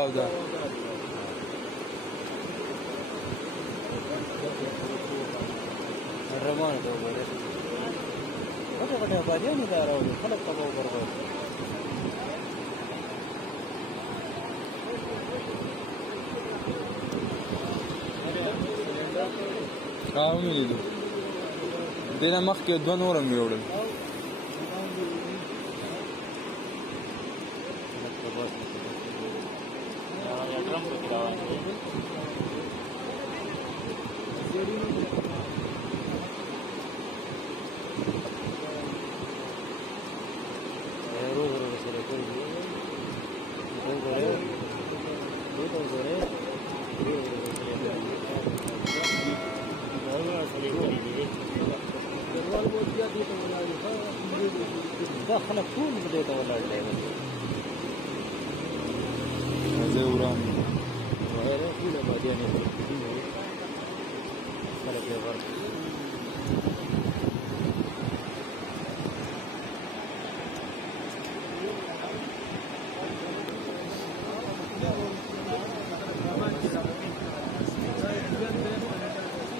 واو ده الرمان ته وګوره وګوره وګوره باندې نه دا راوړي خلک په وګوره مې لیدو دې نه مخکې دوه نور هم وړل دا خلک ټول دې ته ولاړ دی زه وران غیر ټول باندې نه خلک یې ورته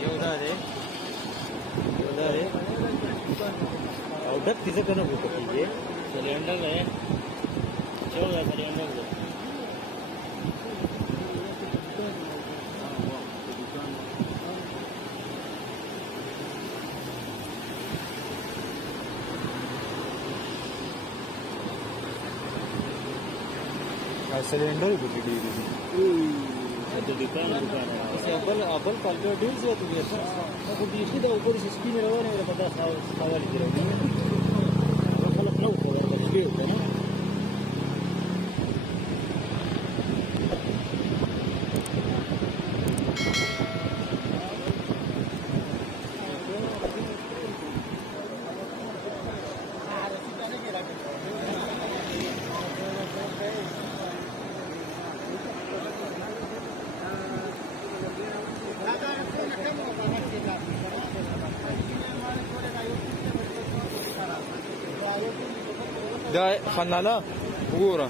یو دا دی او ډک دې څنګه نه وکړي सिलेंडर है 14 सिलेंडर है सिलेंडर भी डी डी तो दुकान है अबल क्वालिटी डील से तो ये सब बीच में ऊपर से स्क्रीन रहा है पता सवाल ही रहा है खलक ना ऊपर है होता है ना دا خناله وګوره